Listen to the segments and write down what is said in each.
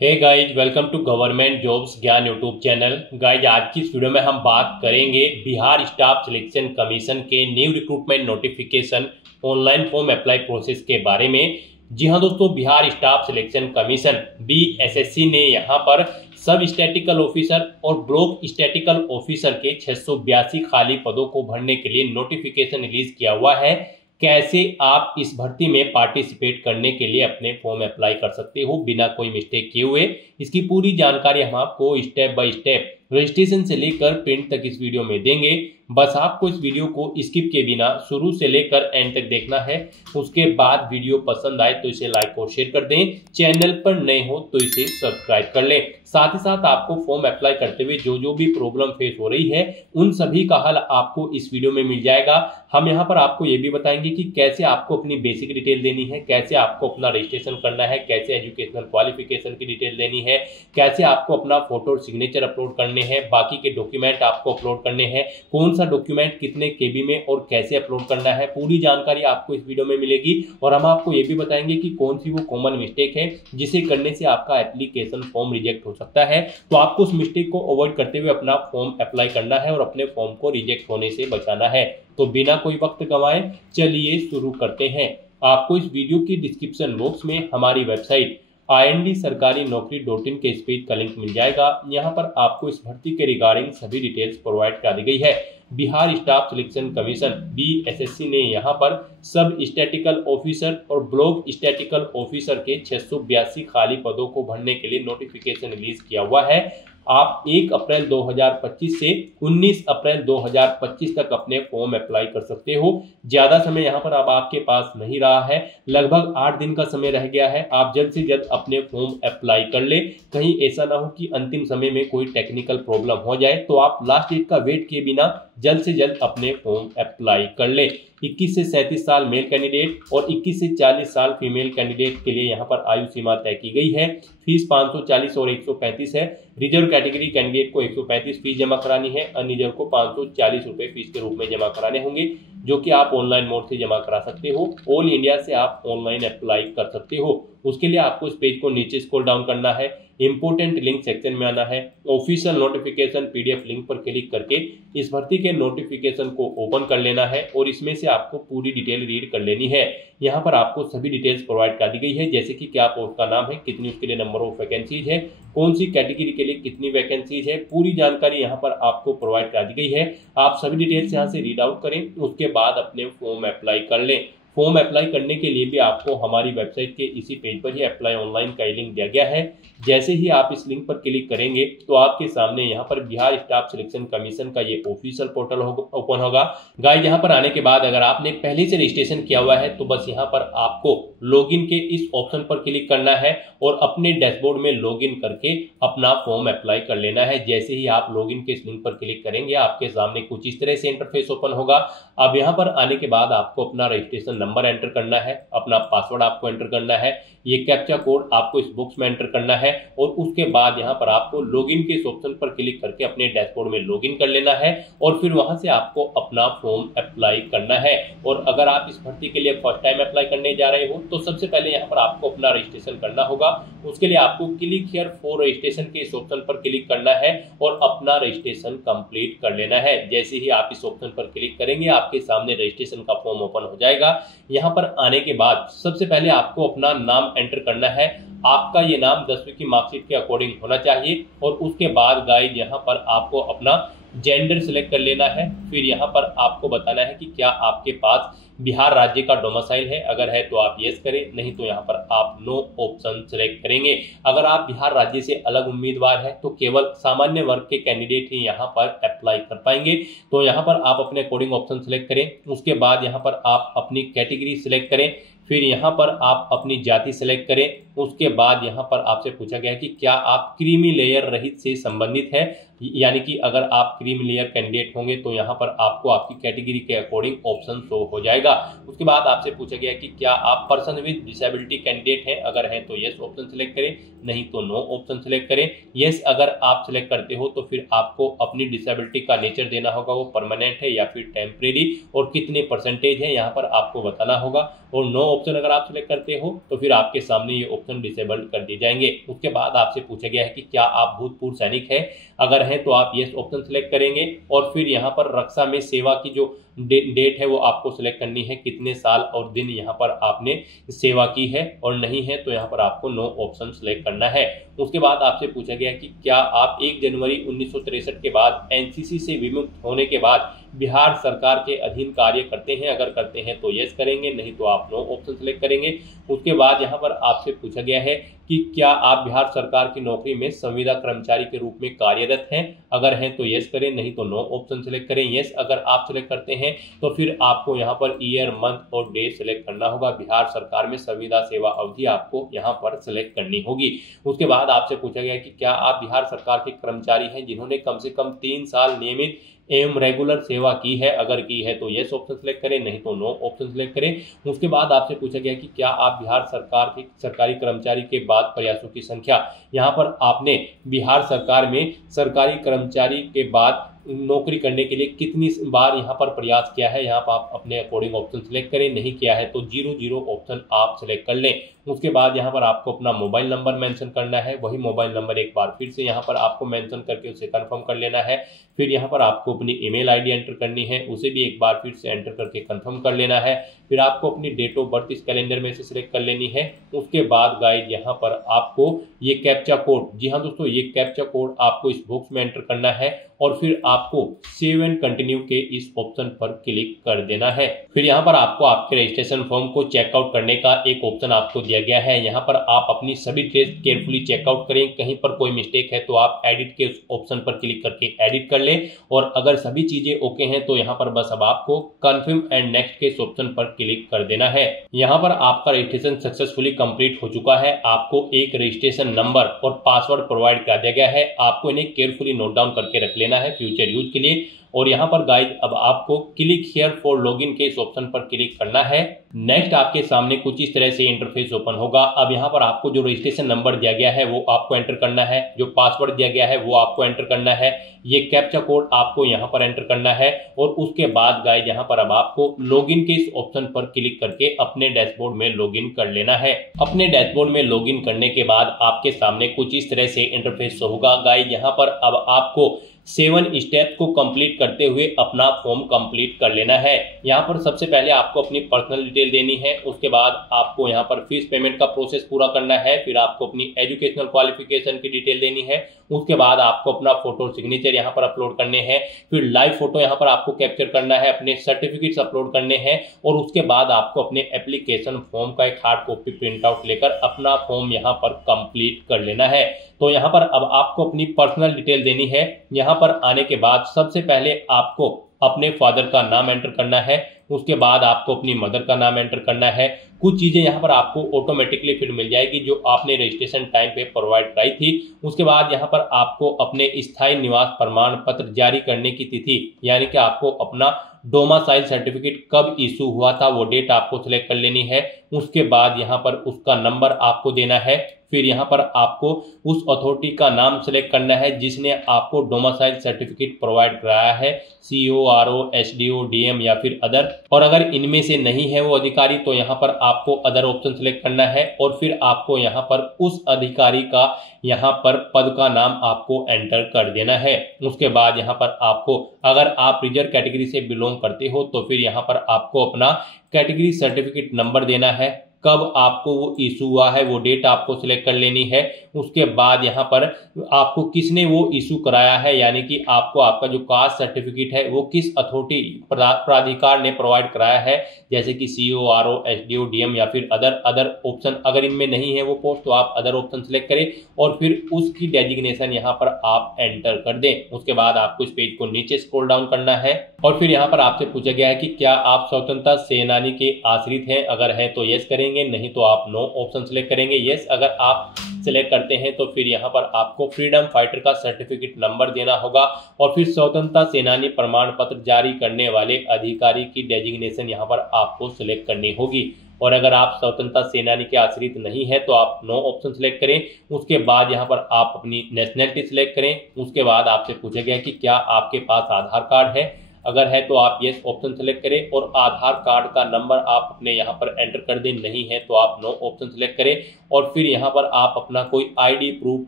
Hey guys, welcome to government jobs Gyan YouTube channel. Guys, आज की इस वीडियो में हम बात करेंगे बिहार स्टाफ सिलेक्शन कमीशन के new recruitment notification online form apply process के बारे में। जी हाँ दोस्तों, Bihar staff selection commission BSSC ने यहाँ पर सब स्टैटिकल ऑफिसर और ब्लॉक स्टैटिकल ऑफिसर के 682 खाली पदों को भरने के लिए नोटिफिकेशन रिलीज किया हुआ है। कैसे आप इस भर्ती में पार्टिसिपेट करने के लिए अपने फॉर्म अप्लाई कर सकते हो बिना कोई मिस्टेक किए हुए, इसकी पूरी जानकारी हम आपको स्टेप बाय स्टेप रजिस्ट्रेशन से लेकर प्रिंट तक इस वीडियो में देंगे। बस आपको इस वीडियो को स्किप के बिना शुरू से लेकर एंड तक देखना है। उसके बाद वीडियो पसंद आए तो इसे लाइक और शेयर कर दें। चैनल पर नए हो तो इसे सब्सक्राइब कर लें। साथ ही साथ आपको फॉर्म अप्लाई करते हुए जो भी प्रॉब्लम फेस हो रही है उन सभी का हल आपको इस वीडियो में मिल जाएगा। हम यहाँ पर आपको ये भी बताएंगे कि कैसे आपको अपनी बेसिक डिटेल देनी है, कैसे आपको अपना रजिस्ट्रेशन करना है, कैसे एजुकेशनल क्वालिफिकेशन की डिटेल देनी है, कैसे आपको अपना फोटो और सिग्नेचर अपलोड करने हैं, बाकी के डॉक्यूमेंट आपको अपलोड करने हैं, कौन सा डॉक्यूमेंट कितने केबी में और कैसे अपलोड करना है, पूरी जानकारी आपको इस वीडियो में मिलेगी। और हम आपको ये भी बताएंगे कि कौन सी वो कॉमन मिस्टेक है जिसे करने से आपका एप्लीकेशन फॉर्म रिजेक्ट हो सकता है। तो आपको उस मिस्टेक को अवॉइड करते हुए अपना फॉर्म अप्लाई करना है और अपने फॉर्म को रिजेक्ट होने से बचाना है। तो बिना कोई वक्त गंवाए चलिए शुरू करते हैं। आपको इस वीडियो की डिस्क्रिप्शन बॉक्स में हमारी वेबसाइट IND-sarkari-naukri.in के इस पेज का लिंक मिल जाएगा। यहाँ पर आपको इस भर्ती के रिगार्डिंग सभी डिटेल्स प्रोवाइड कर दी गई है। Bihar staff selection commission BSSC ने यहाँ पर सब स्टैटिकल ऑफिसर और ब्लॉक स्टैटिकल ऑफिसर के 682 खाली पदों को भरने के लिए नोटिफिकेशन रिलीज किया हुआ है। आप 1 अप्रैल 2025 से 19 अप्रैल 2025 तक अपने फॉर्म अप्लाई कर सकते हो। ज्यादा समय यहाँ पर अब आपके पास नहीं रहा है, लगभग 8 दिन का समय रह गया है। आप जल्द से जल्द अपने फॉर्म अप्लाई कर ले। कहीं ऐसा ना हो कि अंतिम समय में कोई टेक्निकल प्रॉब्लम हो जाए, तो आप लास्ट डेट का वेट किए बिना जल्द से जल्द अपने फॉर्म अप्लाई कर ले। 21 से 37 साल मेल कैंडिडेट और 21 से 40 साल फीमेल कैंडिडेट के लिए यहाँ पर आयु सीमा तय की गई है। फीस 540 और 135 है। रिजर्व कैटेगरी कैंडिडेट को 135 फीस जमा करानी है, अनरिजर्व को 540 रुपए फीस के रूप में जमा कराने होंगे, जो कि आप ऑनलाइन मोड से जमा करा सकते हो। ऑल इंडिया से आप ऑनलाइन अप्लाई कर सकते हो। उसके लिए आपको इस पेज को नीचे स्क्रॉल डाउन करना है, इंपोर्टेंट लिंक सेक्शन में आना है, ऑफिशियल नोटिफिकेशन PDF लिंक पर क्लिक करके इस भर्ती के नोटिफिकेशन को ओपन कर लेना है और इसमें से आपको पूरी डिटेल रीड कर लेनी है। यहाँ पर आपको सभी डिटेल्स प्रोवाइड कर दी गई है, जैसे कि क्या पोस्ट का नाम है, कितनी उसके लिए नंबर ऑफ वैकेंसीज है, कौन सी कैटेगरी के लिए कितनी वैकेंसीज है, पूरी जानकारी यहाँ पर आपको प्रोवाइड कर दी गई है। आप सभी डिटेल्स यहाँ से रीड आउट करें, उसके बाद अपने फॉर्म अप्लाई कर लें। फॉर्म अप्लाई करने के लिए भी आपको हमारी वेबसाइट के इसी पेज पर ही अप्लाई ऑनलाइन का लिंक दिया गया है। जैसे ही आप इस लिंक पर क्लिक करेंगे तो आपके सामने यहाँ पर बिहार स्टाफ सिलेक्शन कमीशन का ये ऑफिशियल पोर्टल ओपन होगा। गाइस, यहाँ पर आने के बाद अगर आपने पहले से रजिस्ट्रेशन किया हुआ है तो बस यहाँ पर आपको लॉगिन के इस ऑप्शन पर क्लिक करना है और अपने डैशबोर्ड में लॉगिन करके अपना फॉर्म अप्लाई कर लेना है। जैसे ही आप लॉगिन के इस लिंक पर क्लिक करेंगे आपके सामने कुछ इस तरह से इंटरफेस ओपन होगा। अब यहाँ पर आने के बाद आपको अपना रजिस्ट्रेशन नंबर एंटर करना है, अपना पासवर्ड आपको एंटर करना है, ये कैप्चा कोड आपको इस बॉक्स में एंटर करना है और उसके बाद यहाँ पर आपको लॉगिन के इस ऑप्शन पर क्लिक करके अपने डैशबोर्ड में लॉगिन कर लेना है और फिर वहां से आपको अपना फॉर्म अप्लाई करना है। और अगर आप इस भर्ती के लिए फर्स्ट टाइम अप्लाई करने जा रहे हो तो सबसे पहले यहाँ पर आपको अपना रजिस्ट्रेशन करना होगा। उसके लिए आपको क्लिक हियर फॉर रजिस्ट्रेशन के इस ऑप्शन पर क्लिक करना है और अपना रजिस्ट्रेशन कंप्लीट कर लेना है। जैसे ही आप इस ऑप्शन पर क्लिक करेंगे आपके सामने रजिस्ट्रेशन का फॉर्म ओपन हो जाएगा। यहाँ पर आने के बाद सबसे पहले आपको अपना नाम एंटर करना है। आपका ये नाम 10वीं की मार्कशीट के अकॉर्डिंग होना चाहिए और उसके बाद गाइड यहाँ पर आपको अपना जेंडर सिलेक्ट कर लेना है। फिर यहाँ पर आपको बताना है कि क्या आपके पास बिहार राज्य का डोमिसाइल है, अगर है तो आप यस करें, नहीं तो यहाँ पर आप नो ऑप्शन सिलेक्ट करेंगे। अगर आप बिहार राज्य से अलग उम्मीदवार हैं तो केवल सामान्य वर्ग के कैंडिडेट ही यहाँ पर अप्लाई कर पाएंगे। तो यहाँ पर आप अपने अकॉर्डिंग ऑप्शन सिलेक्ट करें। उसके बाद यहाँ पर आप अपनी कैटेगरी सिलेक्ट करें, फिर यहाँ पर आप अपनी जाति सिलेक्ट करें। उसके बाद यहाँ पर आपसे पूछा गया है कि क्या आप क्रीमी लेयर रहित से संबंधित है, यानी कि अगर आप क्रीमी लेयर कैंडिडेट होंगे तो यहाँ पर आपको आपकी कैटेगरी के अकॉर्डिंग ऑप्शन शो हो जाएगा। उसके बाद आपसे पूछा गया है कि क्या आप पर्सन विद डिसेबिलिटी कैंडिडेट हैं, अगर है तो यस ऑप्शन सिलेक्ट करें, नहीं तो नो ऑप्शन सिलेक्ट करें। यस अगर आप सिलेक्ट करते हो तो फिर आपको अपनी डिसेबिलिटी का नेचर देना होगा, वो परमानेंट है या फिर टेम्परेरी, और कितने परसेंटेज है यहाँ पर आपको बताना होगा। और नो ऑप्शन अगर आप सिलेक्ट करते हो तो फिर आपके सामने ये ऑप्शन डिसेबल्ड कर दिए जाएंगे। उसके बाद आपसे पूछा गया है कि क्या आप भूतपूर्व सैनिक हैं, अगर हैं तो आप यस ऑप्शन सिलेक्ट करेंगे और फिर यहाँ पर रक्षा में सेवा की जो डेट है वो आपको सिलेक्ट करनी है, कितने साल और दिन यहाँ पर आपने सेवा की है, और नहीं है तो यहाँ पर आपको नो ऑप्शन सिलेक्ट करना है। उसके बाद आपसे पूछा गया कि क्या आप 1 जनवरी 1963 के बाद एनसीसी से विमुक्त होने के बाद बिहार सरकार के अधीन कार्य करते हैं, अगर करते हैं तो यस करेंगे, नहीं तो आप नो ऑप्शन सिलेक्ट करेंगे। उसके बाद यहाँ पर आपसे पूछा गया है कि क्या आप बिहार सरकार की नौकरी में संविदा कर्मचारी के रूप में कार्यरत हैं, अगर हैं तो यस करें, नहीं तो नो ऑप्शन सिलेक्ट करें। यस अगर आप सिलेक्ट करते हैं तो फिर आपको यहाँ पर ईयर, मंथ और डे सिलेक्ट करना होगा। बिहार सरकार में संविदा सेवा अवधि आपको यहाँ पर सिलेक्ट करनी होगी। उसके बाद आपसे पूछा गया कि क्या आप बिहार सरकार के कर्मचारी हैं जिन्होंने कम से कम 3 साल नियमित एवं रेगुलर सेवा की है, अगर की है तो यस ऑप्शन सिलेक्ट करें, नहीं तो नो ऑप्शन सिलेक्ट करें। उसके बाद आपसे पूछा गया कि क्या आप बिहार सरकार के सरकारी कर्मचारी के बाद प्रयासों की संख्या, यहाँ पर आपने बिहार सरकार में सरकारी कर्मचारी के बाद नौकरी करने के लिए कितनी बार यहाँ पर प्रयास किया है, यहाँ पर आप अपने अकॉर्डिंग ऑप्शन सिलेक्ट करें, नहीं किया है तो 00 ऑप्शन आप सिलेक्ट कर लें। उसके बाद यहाँ पर आपको अपना मोबाइल नंबर मेंशन करना है, वही मोबाइल नंबर एक बार फिर से यहाँ पर आपको मेंशन करके उसे कंफर्म कर लेना है। फिर यहाँ पर आपको अपनी ईमेल आईडी एंटर करनी है, उसे भी एक बार फिर से एंटर करके कंफर्म कर लेना है। फिर आपको अपनी डेट ऑफ बर्थ इस कैलेंडर में से सिलेक्ट कर लेनी है। उसके बाद गाइस यहाँ पर आपको ये कैप्चा कोड, जी हाँ दोस्तों, ये कैप्चा कोड आपको इस बॉक्स में एंटर करना है और फिर आपको सेव एंड कंटिन्यू के इस ऑप्शन पर क्लिक कर देना है। फिर यहाँ पर आपको आपके रजिस्ट्रेशन फॉर्म को चेकआउट करने का एक ऑप्शन आपको दिया गया है। यहाँ पर आप अपनी सभी डिटेल्स केयरफुली चेकआउट करें, कहीं पर कोई मिस्टेक है तो आप एडिट के उस ऑप्शन पर क्लिक करके एडिट कर लें, और अगर सभी चीजें ओके हैं तो यहाँ पर बस अब आपको कंफर्म एंड नेक्स्ट के इस ऑप्शन पर क्लिक कर देना है। यहाँ पर आपका रजिस्ट्रेशन सक्सेसफुली कंप्लीट हो चुका है। आपको एक रजिस्ट्रेशन नंबर और पासवर्ड प्रोवाइड कर दिया गया है, आपको इन्हें केयरफुली नोट डाउन करके रख लेना है फ्यूचर यूज के लिए। और यहाँ पर गाइस अब आपको क्लिक हियर फॉर लॉगिन के इस ऑप्शन पर क्लिक करना है। नेक्स्ट आपके सामने कुछ इस तरह से इंटरफेस ओपन होगा। अब यहाँ पर आपको जो रजिस्ट्रेशन नंबर दिया गया है वो आपको एंटर करना है, जो पासवर्ड दिया गया है वो आपको एंटर करना है, ये कैप्चा कोड आपको यहाँ पर एंटर करना है, और उसके बाद गाइस यहाँ पर अब आपको लॉगिन के इस ऑप्शन पर क्लिक करके अपने डैशबोर्ड में लॉगिन कर लेना है। अपने डैशबोर्ड में लॉगिन करने के बाद आपके सामने कुछ इस तरह से इंटरफेस होगा। गाइस यहाँ पर अब आपको 7 स्टेप को कंप्लीट करते हुए अपना फॉर्म कंप्लीट कर लेना है। यहाँ पर सबसे पहले आपको अपनी पर्सनल डिटेल देनी है, उसके बाद आपको यहाँ पर फीस पेमेंट का प्रोसेस पूरा करना है, फिर आपको अपनी एजुकेशनल क्वालिफिकेशन की डिटेल देनी है, उसके बाद आपको अपना फोटो सिग्नेचर यहाँ पर अपलोड करने हैं, फिर लाइव फोटो यहाँ पर आपको कैप्चर करना है, अपने सर्टिफिकेट्स अपलोड करने हैं, और उसके बाद आपको अपने एप्लीकेशन फॉर्म का एक हार्ड कॉपी प्रिंट आउट लेकर अपना फॉर्म यहाँ पर कंप्लीट कर लेना है। तो यहाँ पर अब आपको अपनी पर्सनल डिटेल देनी है। यहाँ पर आने के बाद सबसे पहले आपको अपने फादर का नाम एंटर करना है, उसके बाद आपको अपनी मदर का नाम एंटर करना है। कुछ चीजें यहाँ पर आपको ऑटोमेटिकली फिर मिल जाएगी जो आपने रजिस्ट्रेशन टाइम पे प्रोवाइड कराई थी। उसके बाद यहाँ पर आपको अपने स्थायी निवास प्रमाण पत्र जारी करने की तिथि, यानी कि आपको अपना डोमासाइल सर्टिफिकेट कब इशू हुआ था वो डेट आपको सिलेक्ट कर लेनी है। उसके बाद यहाँ पर उसका नंबर आपको देना है, फिर यहाँ पर आपको उस अथॉरिटी का नाम सिलेक्ट करना है जिसने आपको डोमासाइल सर्टिफिकेट प्रोवाइड कराया है, CO, RO, SDO, DM या फिर अदर। और अगर इनमें से नहीं है वो अधिकारी तो यहाँ पर आपको अदर ऑप्शन सिलेक्ट करना है, और फिर आपको यहाँ पर उस अधिकारी का यहाँ पर पद का नाम आपको एंटर कर देना है। उसके बाद यहाँ पर आपको, अगर आप रिजर्व कैटेगरी से बिलोंग करते हो तो फिर यहाँ पर आपको अपना कैटेगरी सर्टिफिकेट नंबर देना है, कब आपको वो इशू हुआ है वो डेट आपको सिलेक्ट कर लेनी है। उसके बाद यहाँ पर आपको किसने वो इशू कराया है, यानी कि आपको आपका जो कास्ट सर्टिफिकेट है वो किस अथॉरिटी प्राधिकार ने प्रोवाइड कराया है, जैसे कि CO, RO, SDO, DM या फिर अदर ऑप्शन। अगर इनमें नहीं है वो पोस्ट तो आप अदर ऑप्शन सिलेक्ट करें और फिर उसकी डेजिग्नेशन यहाँ पर आप एंटर कर दें। उसके बाद आपको इस पेज को नीचे स्क्रॉल डाउन करना है और फिर यहाँ पर आपसे पूछा गया है कि क्या आप स्वतंत्रता सेनानी के आश्रित हैं, अगर है तो यस करेंगे, नहीं तो आप नो ऑप्शन सिलेक्ट करेंगे। यस अगर आप सिलेक्ट करते हैं तो फिर यहाँ पर आपको फ्रीडम फाइटर का सर्टिफिकेट नंबर देना होगा और फिर स्वतंत्रता सेनानी प्रमाण पत्र जारी करने वाले अधिकारी की डेजिग्नेशन यहाँ पर आपको सिलेक्ट करनी होगी। और अगर आप स्वतंत्रता सेनानी के आश्रित नहीं है तो आप नो ऑप्शन सिलेक्ट करें। उसके बाद यहाँ पर आप अपनी नेशनैलिटी सिलेक्ट करें। उसके बाद आपसे पूछा गया कि क्या आपके पास आधार कार्ड है, अगर है तो आप यस ऑप्शन सेलेक्ट करें और आधार कार्ड का नंबर आप अपने यहाँ पर एंटर कर दें, नहीं है तो आप नो ऑप्शन सेलेक्ट करें और फिर यहाँ पर आप अपना कोई आईडी प्रूफ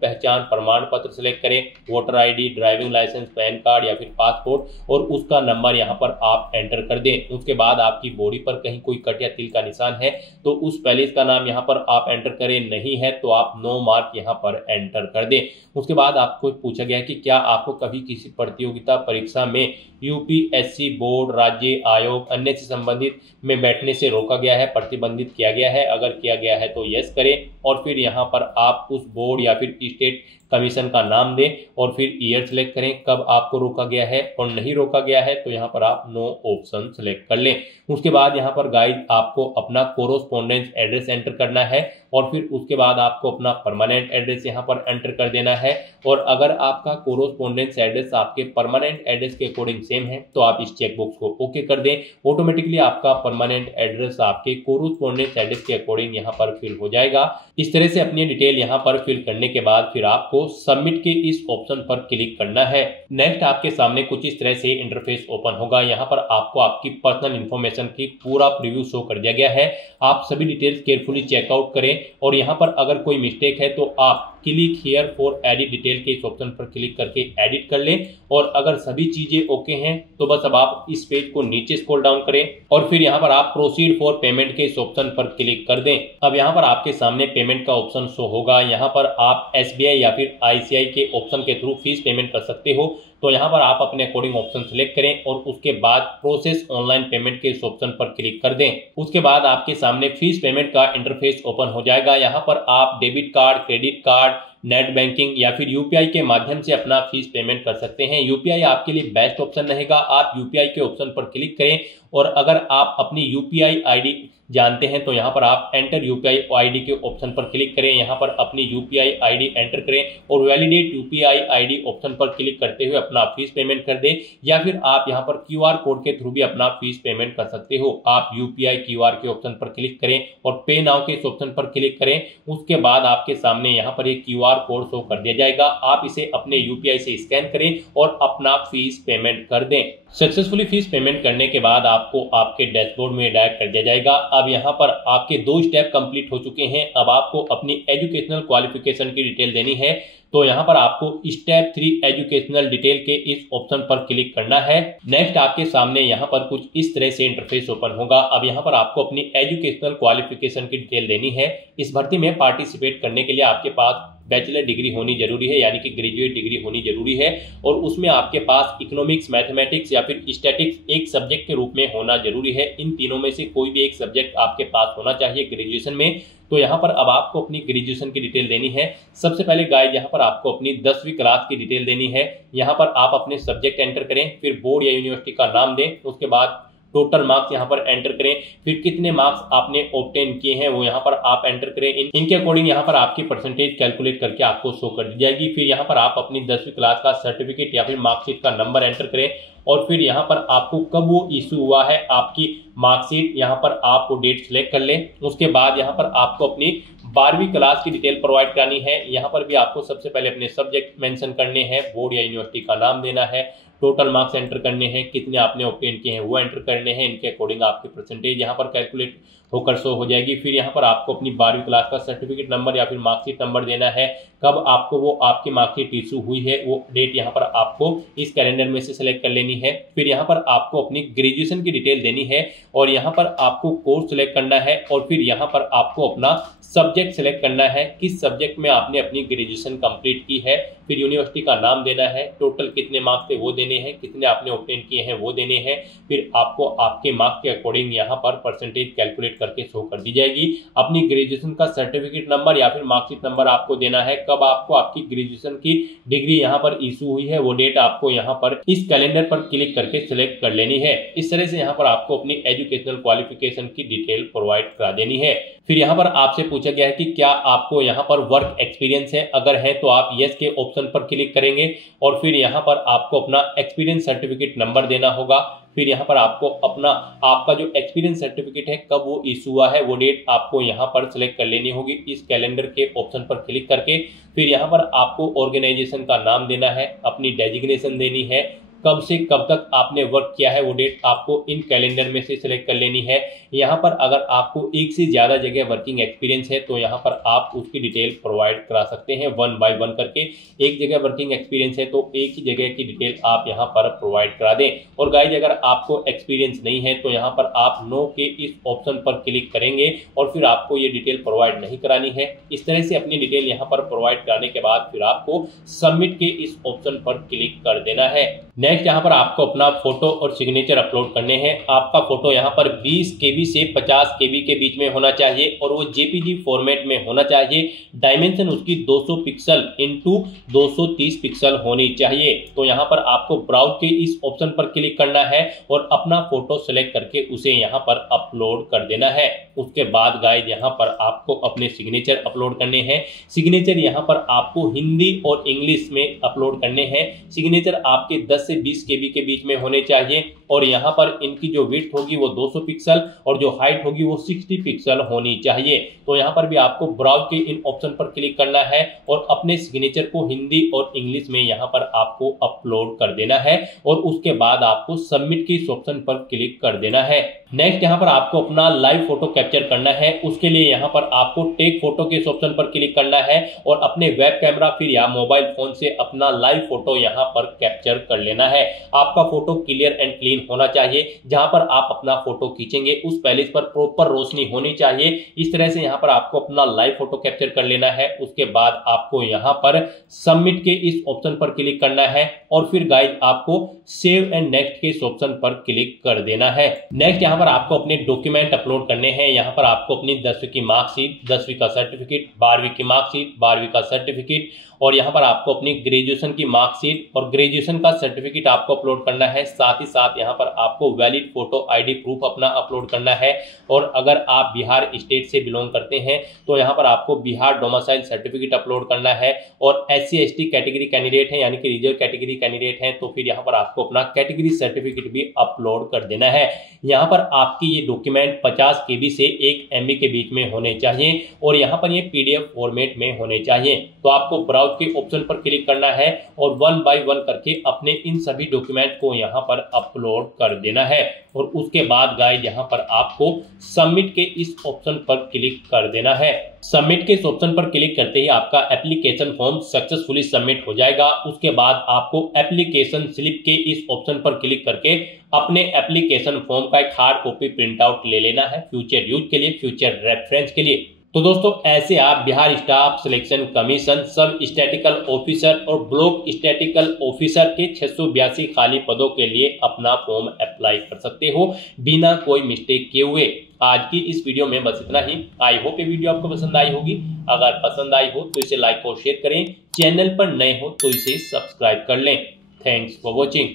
पहचान प्रमाण पत्र सेलेक्ट करें, voter ID, driving licence, PAN card या फिर पासपोर्ट और उसका नंबर यहाँ पर आप एंटर कर दें। उसके बाद आपकी बॉडी पर कहीं कोई कट या तिल का निशान है तो उस पैलेस का नाम यहाँ पर आप एंटर करें, नहीं है तो आप नो मार्क यहाँ पर एंटर कर दें। उसके बाद आपको पूछा गया कि क्या आपको कभी किसी प्रतियोगिता परीक्षा में यूपीएससी बोर्ड, राज्य आयोग, अन्य से संबंधित में बैठने से रोका गया है, प्रतिबंधित किया गया है। अगर किया गया है तो यस करें और फिर यहाँ पर आप उस बोर्ड या फिर स्टेट कमीशन का नाम दें और फिर ईयर सेलेक्ट करें कब आपको रोका गया है, और नहीं रोका गया है तो यहाँ पर आप नो ऑप्शन सेलेक्ट कर लें। उसके बाद यहाँ पर गाइस आपको अपना कोरोस्पोंडेंस एड्रेस एंटर करना है और फिर उसके बाद आपको अपना परमानेंट एड्रेस यहाँ पर एंटर कर देना है। और अगर आपका कोरोस्पोंडेंस एड्रेस आपके परमानेंट एड्रेस के अकॉर्डिंग सेम है तो आप इस चेकबॉक्स को ओके कर दें। ऑटोमेटिकली आपका परमानेंट एड्रेस आपके कोरोस्पोंडेंस एड्रेस के अकॉर्डिंग यहाँ पर फिल हो जाएगा। इस तरह से अपनी डिटेल यहाँ पर फिल करने के बाद फिर आपको सबमिट के इस ऑप्शन पर क्लिक करना है। नेक्स्ट आपके सामने कुछ इस तरह से इंटरफेस ओपन होगा। यहाँ पर आपको आपकी पर्सनल इंफॉर्मेशन की पूरा प्रीव्यू शो कर दिया गया है। आप सभी डिटेल्स केयरफुली चेकआउट करें और यहाँ पर अगर कोई मिस्टेक है तो आप click here for edit detail के इस ऑप्शन पर क्लिक करके एडिट कर लें और अगर सभी चीजें ओके हैं तो बस अब आप इस पेज को नीचे स्क्रॉल डाउन करें और फिर यहाँ पर आप प्रोसीड फॉर पेमेंट के इस ऑप्शन पर क्लिक कर दें। अब यहाँ पर आपके सामने पेमेंट का ऑप्शन शो होगा। यहाँ पर आप SBI या फिर ICI के ऑप्शन के थ्रू फीस पेमेंट कर सकते हो, तो यहाँ पर आप अपने अकॉर्डिंग ऑप्शन सेलेक्ट करें और उसके बाद प्रोसेस ऑनलाइन पेमेंट के इस ऑप्शन पर क्लिक कर दें। उसके बाद आपके सामने फीस पेमेंट का इंटरफेस ओपन हो जाएगा। यहाँ पर आप debit card, credit card, net banking या फिर यूपीआई के माध्यम से अपना फीस पेमेंट कर सकते हैं। यूपीआई आपके लिए बेस्ट ऑप्शन रहेगा। आप यूपीआई के ऑप्शन पर क्लिक करें और अगर आप अपनी यूपीआई आईडी जानते हैं तो यहाँ पर आप एंटर यूपीआई आईडी के ऑप्शन पर क्लिक करें। यहाँ पर अपनी यूपीआई आईडी एंटर करें और वैलिडेट यूपीआई आईडी ऑप्शन पर क्लिक करते हुए अपना फीस पेमेंट कर दें या फिर आप यहाँ पर क्यूआर कोड के थ्रू भी अपना फीस पेमेंट कर सकते हो। आप यूपीआई क्यूआर के ऑप्शन पर क्लिक करें और पे नाउ के इस ऑप्शन पर क्लिक करें। उसके बाद आपके सामने यहाँ पर एक क्यूआर कोड शो कर दिया जाएगा। आप इसे अपने यूपीआई से स्कैन करें और अपना फीस पेमेंट कर दें। सक्सेसफुली फीस पेमेंट करने के बाद आपको आपके डैशबोर्ड में डायरेक्ट कर दिया जाएगा। अब यहाँ पर आपके 2 स्टेप कंप्लीट हो चुके हैं। अब आपको अपनी एजुकेशनल क्वालिफिकेशन की डिटेल देनी है, तो यहाँ पर आपको स्टेप 3 एजुकेशनल डिटेल के इस ऑप्शन पर क्लिक करना है। नेक्स्ट आपके सामने यहाँ पर कुछ इस तरह से इंटरफेस ओपन होगा। अब यहाँ पर आपको अपनी एजुकेशनल क्वालिफिकेशन की डिटेल देनी है। इस भर्ती में पार्टिसिपेट करने के लिए आपके पास बैचलर डिग्री होनी जरूरी है, यानी कि ग्रेजुएट डिग्री होनी जरूरी है और उसमें आपके पास इकोनॉमिक्स, मैथमेटिक्स या फिर स्टैटिक्स एक सब्जेक्ट के रूप में होना जरूरी है। इन तीनों में से कोई भी एक सब्जेक्ट आपके पास होना चाहिए ग्रेजुएशन में। तो यहाँ पर अब आपको अपनी ग्रेजुएशन की डिटेल देनी है। सबसे पहले गाइस यहाँ पर आपको अपनी 10वीं क्लास की डिटेल देनी है। यहाँ पर आप अपने सब्जेक्ट एंटर करें, फिर बोर्ड या यूनिवर्सिटी का नाम दें, उसके बाद टोटल मार्क्स यहाँ पर एंटर करें, फिर कितने मार्क्स आपने ऑब्टेन किए हैं वो यहाँ पर आप एंटर करें। इनके अकॉर्डिंग यहाँ पर आपकी परसेंटेज कैलकुलेट करके आपको शो कर दी जाएगी। फिर यहाँ पर आप अपनी 10वीं क्लास का सर्टिफिकेट या फिर मार्कशीट का नंबर एंटर करें और फिर यहाँ पर आपको कब वो इशू हुआ है आपकी मार्कशीट, यहाँ पर आपको डेट सिलेक्ट कर लें। उसके बाद यहाँ पर आपको अपनी 12वीं क्लास की डिटेल प्रोवाइड करानी है। यहाँ पर भी आपको सबसे पहले अपने सब्जेक्ट मेंशन करने हैं, बोर्ड या यूनिवर्सिटी का नाम देना है, टोटल मार्क्स एंटर करने हैं, कितने आपने ऑब्टेन किए हैं वो एंटर करने हैं। इनके अकॉर्डिंग आपकी परसेंटेज यहाँ पर कैलकुलेट होकर शो हो जाएगी। फिर यहाँ पर आपको अपनी 12वीं क्लास का सर्टिफिकेट नंबर या फिर मार्कशीट नंबर देना है, कब आपको वो आपकी मार्कशीट इशू हुई है वो डेट यहाँ पर आपको इस कैलेंडर में से सिलेक्ट कर लेनी है। फिर यहाँ पर आपको अपनी ग्रेजुएशन की डिटेल देनी है और यहाँ पर आपको कोर्स सिलेक्ट करना है और फिर यहाँ पर आपको अपना सब्जेक्ट सिलेक्ट करना है, किस सब्जेक्ट में आपने अपनी ग्रेजुएशन कंप्लीट की है। फिर यूनिवर्सिटी का नाम देना है, टोटल कितने मार्क्स थे वो देने हैं, कितने आपने ऑब्टेन किए हैं वो देने हैं। फिर आपको आपके मार्क्स के अकॉर्डिंग यहाँ पर परसेंटेज कैलकुलेट करके शो कर दी जाएगी। अपनी ग्रेजुएशन का सर्टिफिकेट नंबर या फिर मार्कशीट नंबर आपको देना है, कब आपको आपकी ग्रेजुएशन की डिग्री यहाँ पर इशू हुई है वो डेट आपको यहाँ पर इस कैलेंडर पर क्लिक करके सिलेक्ट कर लेनी है। इस तरह से यहाँ पर आपको अपनी एजुकेशनल क्वालिफिकेशन की डिटेल प्रोवाइड करा देनी है। फिर यहाँ पर आपसे पूछा गया है कि क्या आपको यहाँ पर वर्क एक्सपीरियंस है, अगर है तो आप यस के ऑप्शन पर क्लिक करेंगे और फिर यहाँ पर आपको अपना एक्सपीरियंस सर्टिफिकेट नंबर देना होगा। फिर यहाँ पर आपको अपना आपका जो एक्सपीरियंस सर्टिफिकेट है कब वो इशू हुआ है वो डेट आपको यहाँ पर सिलेक्ट कर लेनी होगी इस कैलेंडर के ऑप्शन पर क्लिक करके। फिर यहाँ पर आपको ऑर्गेनाइजेशन का नाम देना है, अपनी डेजिग्नेशन देनी है, कब से कब तक आपने वर्क किया है वो डेट आपको इन कैलेंडर में से सिलेक्ट कर लेनी है। यहाँ पर अगर आपको एक से ज़्यादा जगह वर्किंग एक्सपीरियंस है तो यहाँ पर आप उसकी डिटेल प्रोवाइड करा सकते हैं 1 बाय 1 करके। एक जगह वर्किंग एक्सपीरियंस है तो एक ही जगह की डिटेल आप यहाँ पर प्रोवाइड करा दें। और गाइज अगर आपको एक्सपीरियंस नहीं है तो यहाँ पर आप नो के इस ऑप्शन पर क्लिक करेंगे और फिर आपको ये डिटेल प्रोवाइड नहीं करानी है। इस तरह से अपनी डिटेल यहाँ पर प्रोवाइड कराने के बाद फिर आपको सबमिट के इस ऑप्शन पर क्लिक कर देना है। नेक्स्ट यहाँ पर आपको अपना फोटो और सिग्नेचर अपलोड करने हैं। आपका फोटो यहाँ पर 20 KB से 50 KB के बीच में होना चाहिए और वो JPG फॉर्मेट में होना चाहिए। डायमेंशन उसकी 200 पिक्सल इंटू 230 पिक्सल होनी चाहिए। तो यहाँ पर आपको ब्राउज के इस ऑप्शन पर क्लिक करना है और अपना फोटो सेलेक्ट करके उसे यहाँ पर अपलोड कर देना है। उसके बाद गाइज यहाँ पर आपको अपने सिग्नेचर अपलोड करने हैं। सिग्नेचर यहाँ पर आपको हिंदी और इंग्लिश में अपलोड करने हैं। सिग्नेचर आपके 10 से 20 KB के बीच में होने चाहिए और यहाँ पर इनकी जो विड्थ होगी वो 200 पिक्सल और जो हाइट होगी वो 60 पिक्सल होनी चाहिए। तो यहाँ पर भी आपको ब्राउज के इन ऑप्शन पर क्लिक करना है और अपने सिग्नेचर को हिंदी और इंग्लिश में यहाँ पर आपको अपलोड कर देना है और उसके बाद आपको सबमिट के इस ऑप्शन पर क्लिक कर देना है। नेक्स्ट यहाँ पर आपको अपना लाइव फोटो कैप्चर करना है। उसके लिए यहाँ पर आपको टेक फोटो के इस ऑप्शन पर क्लिक करना है और अपने वेब कैमरा फिर या मोबाइल फोन से अपना लाइव फोटो यहाँ पर कैप्चर कर लेना है। आपका फोटो क्लियर एंड क्लीन होना चाहिए। जहां पर आप अपना फोटो खींचेंगे उस पैलेस पर प्रॉपर रोशनी होनी चाहिए। इस तरह से यहाँ पर आपको अपना लाइव फोटो कैप्चर कर लेना है। उसके बाद आपको यहाँ पर सबमिट के इस ऑप्शन पर क्लिक करना है और फिर गाइज आपको सेव एंड नेक्स्ट के इस ऑप्शन पर क्लिक कर देना है। नेक्स्ट यहाँ पर आपको अपने डॉक्यूमेंट अपलोड करने हैं। यहाँ पर आपको अपनी 10वीं की मार्कशीट, 10वीं का सर्टिफिकेट, 12वीं की मार्कशीट, 12वीं का सर्टिफिकेट और यहाँ पर आपको अपनी ग्रेजुएशन की मार्कशीट और ग्रेजुएशन का सर्टिफिकेट आपको अपलोड करना है। साथ ही साथ यहाँ पर आपको वैलिड फोटो ID प्रूफ अपना अपलोड करना है। और अगर आप बिहार स्टेट से बिलोंग करते हैं तो यहाँ पर आपको बिहार डोमिसाइल सर्टिफिकेट अपलोड करना है। और SC ST कैटेगरी कैंडिडेट है यानी कि रिजर्व कैटेगरी कैंडिडेट है तो फिर यहाँ पर आपको अपना कैटेगरी सर्टिफिकेट भी अपलोड कर देना है। यहाँ पर आपकी ये डॉक्यूमेंट 50 KB से 1 MB के बीच में होने चाहिए और यहाँ पर ये PDF फॉर्मेट में होने चाहिए। तो आपको ब्राउज के ऑप्शन पर क्लिक करना है और 1 बाय 1 करके अपने इन सभी डॉक्यूमेंट को यहाँ पर अपलोड कर देना है। और उसके बाद गाइस यहाँ पर आपको सबमिट के इस ऑप्शन पर क्लिक कर देना है। सबमिट के इस ऑप्शन पर क्लिक करते ही आपका एप्लीकेशन फॉर्म सक्सेसफुली सबमिट हो जाएगा। उसके बाद आपको एप्लीकेशन स्लिप के इस ऑप्शन पर क्लिक करके अपने एप्लीकेशन फॉर्म का एक हार्ड कॉपी प्रिंट आउट ले लेना है फ्यूचर यूज के लिए, फ्यूचर रेफरेंस के लिए। तो दोस्तों ऐसे आप बिहार स्टाफ सिलेक्शन कमीशन सब स्टैटिकल ऑफिसर और ब्लॉक स्टैटिकल ऑफिसर के 682 खाली पदों के लिए अपना फॉर्म अप्लाई कर सकते हो बिना कोई मिस्टेक किए हुए। आज की इस वीडियो में बस इतना ही। आई होप ये वीडियो आपको पसंद आई होगी। अगर पसंद आई हो तो इसे लाइक और शेयर करें। चैनल पर नए हो तो इसे सब्सक्राइब कर लें। Thanks for watching.